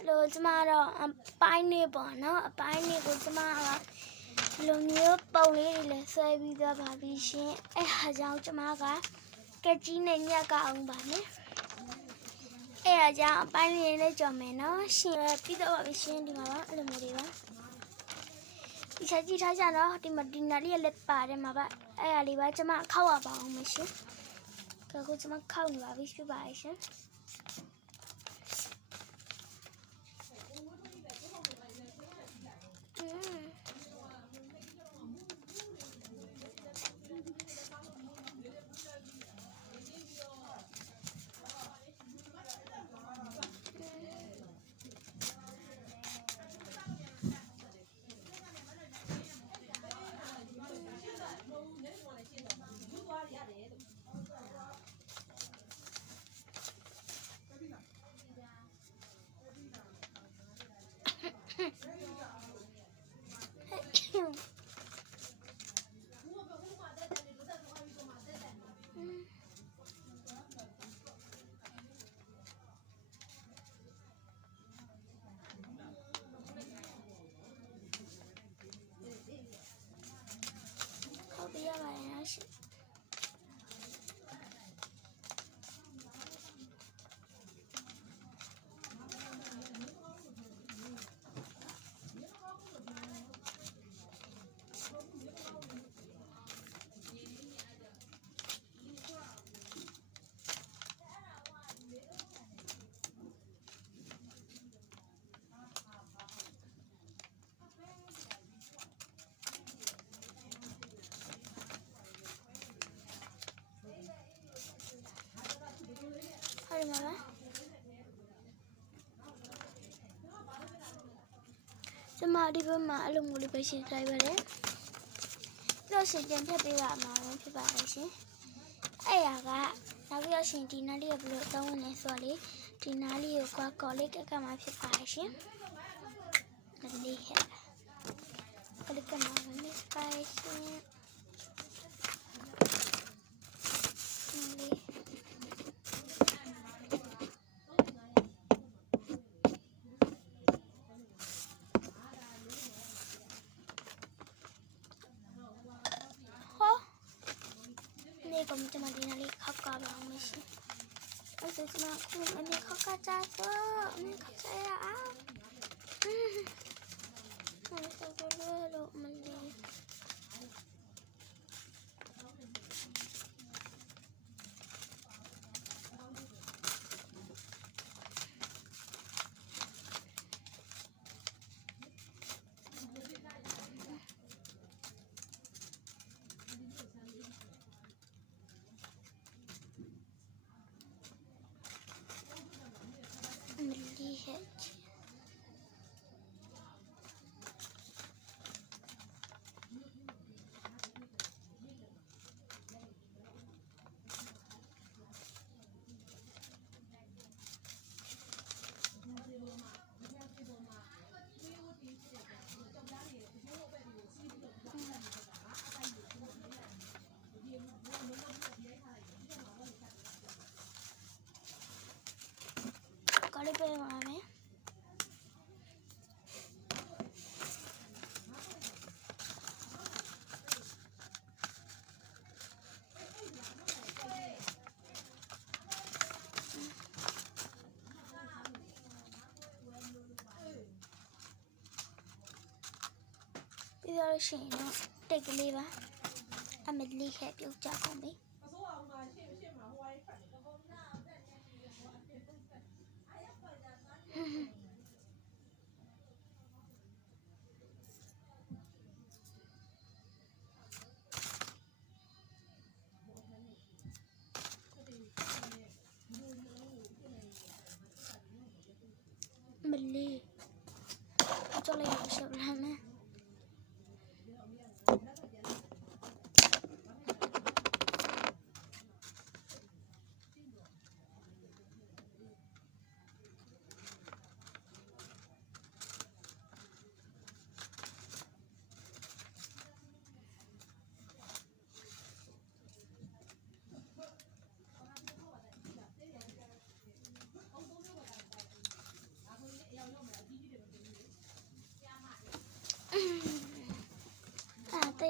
လိုကျမတော့အပိုင်းနေပေါ့နော်အပိုင်းနေကိုကျမကလိုမျိုးပုံလေးတွေလည်းဆွဲပြီးသွားပါပြီရှင်အဲ့ဟာကြောင့်ကျမကကကြီးနဲ့ညက်ကအောင်ပါမယ်အဲ့ဒါကြောင့်အပိုင်းလေးနဲ့ကြော်မယ်နော်ရှင်ပြီးတော့ပါပြီရှင်ဒီမှာပါအဲ့လိုမျိုးတွေပါဒီချက်ကြည့်ထားကြတော့ဒီမှာဒီနာလေးလည်းပါတယ်မှာပါအဲ့ဒါလေးပါကျမခောက်ရပါအောင်မရှင်အခုကျမခောက်နေပါပြီဖြစ်ပါရဲ့ရှင်ပြရပါတယ်နော်ရှင်ဟုတ်တယ်မလားကျမဒီဘက်မှာအဲ့လိုမျိုးလေးပဲရှင်းထားပါတယ်ပြီးတော့ရှင်ပြန်ထပ်ပေးပါမှာဖြစ်ပါရဲ့ရှင်အဲ့ဒါကနောက်ပြီးတော့ရှင်ဒီနားလေးကိုဘယ်လိုသုံးဝင်လဲဆိုတော့လေဒီနားလေးကိုကော်လေးကတ်မှာဖြစ်ပါရဲ့ရှင်ဒီလေးဟဲ့ကော်လေးကတ်မှာနေပါရဲ့ရှင်ผมจะมาดีนาฬิกาก่อนเราไม่ใช่เราจะมาคุณอันนี้เขาก็จะก็อันนี้เขาจะอ้าวมันจะก็เลื่อนลงมันดีก็เลยไปมาไหมပြီးတော့ရှင်တော့တိတ်ကလေးပါအမလေးခဲ့ပြုတ်ကြကုန်ပြီမလေးကြောက်လိုက်ရရှော့လာမယ်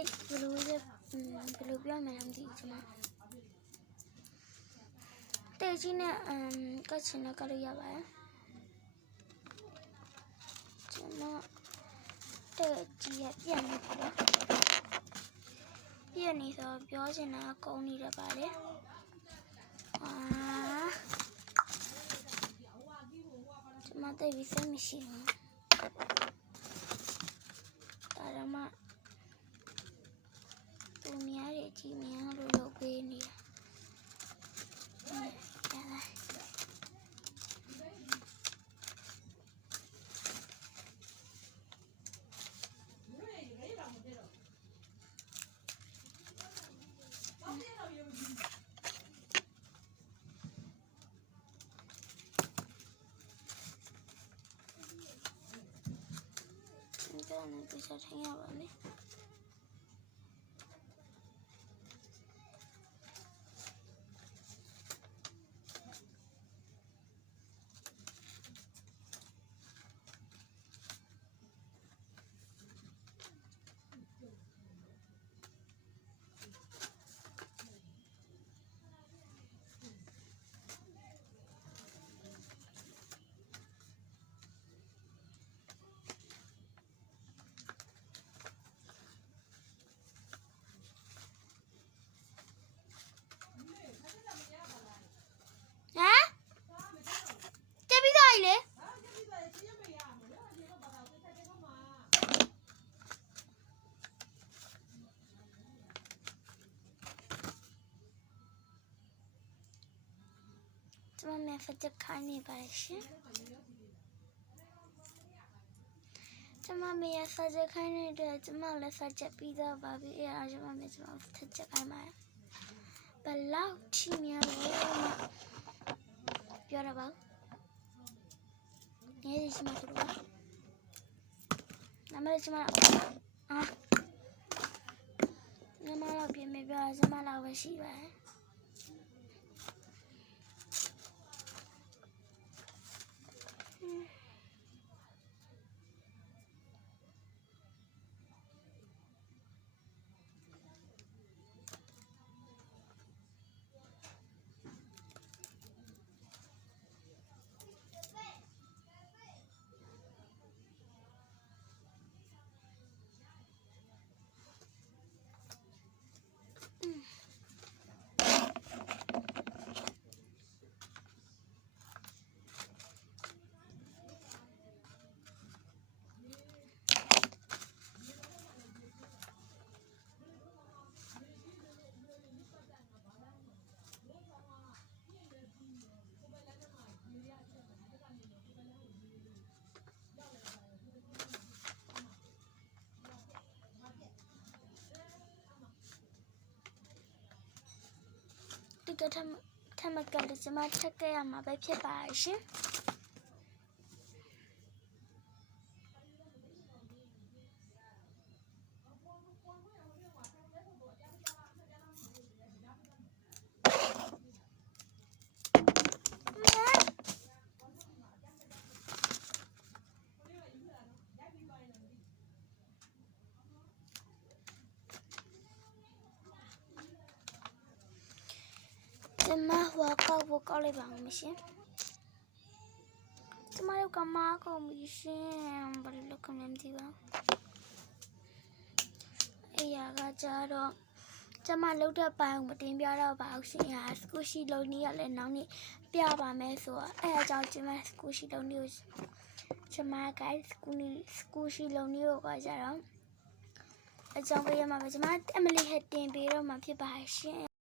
ဘယ်လိုပြောမှန်းမသိဘူးကျမတဲ့ကြီးနဲ့ကတ်ချင်တော့ကလို့ရပါတယ်ကျမတဲ့ကြီးရပြန်နေပြီတော့ပြန်နေဆိုပြောချင်တာကုန်းနေတယ်ပါလေကျမတဲ့ပြီးစိတ်မရှိဘူးဒါတော့မှသူများတွေကြည့်မြင်လို့လုပ်ပေးနေတာ这样比较挺好玩的。ကျမမျက်ဖက်ချက်ခိုင်းနေပါရှင်ကျမမျက်ဖက်ချက်ခိုင်းနေတဲ့ကျမလည်းဖက်ချက်ပြီးတော့ပါပြီအဲ့ဒါကျမမျက်ဖက်ချက်ခိုင်းပါဘယ်လောက်ထိများလဲပြောရပါနေဒီကျမတို့နာမည်ကျမနာမလောက်ပြင်ပြကျမလောက်ပဲရှိပါတယ်ဒီကထမကလေးကျမထက်ခဲ့ရမှာပဲဖြစ်ပါရှင်ကျမဟိုကောက်ဖို့ကောက်လိုက်ပါဦးမရှင်ကျမတို့ကမားကုန်ပြီရှင်ဘာလို့လုပ်မှမသိပါဘူးအေးရကကြတော့ကျမလုပ်တဲ့ပိုင်းကိုမတင်ပြတော့ပါဘူးရှင်ဟာစကူရှိလုံးနည်းရလဲနောက်နေ့ပြပါမယ်ဆိုတော့အဲအကြောင်းကျမစကူရှိလုံးနည်းကိုကျမကစကူရှိလုံးနည်းကိုကြတော့အကြောင်းပေးရမှာပဲကျမအမလီဟက်တင်ပေးတော့မှာဖြစ်ပါရှင်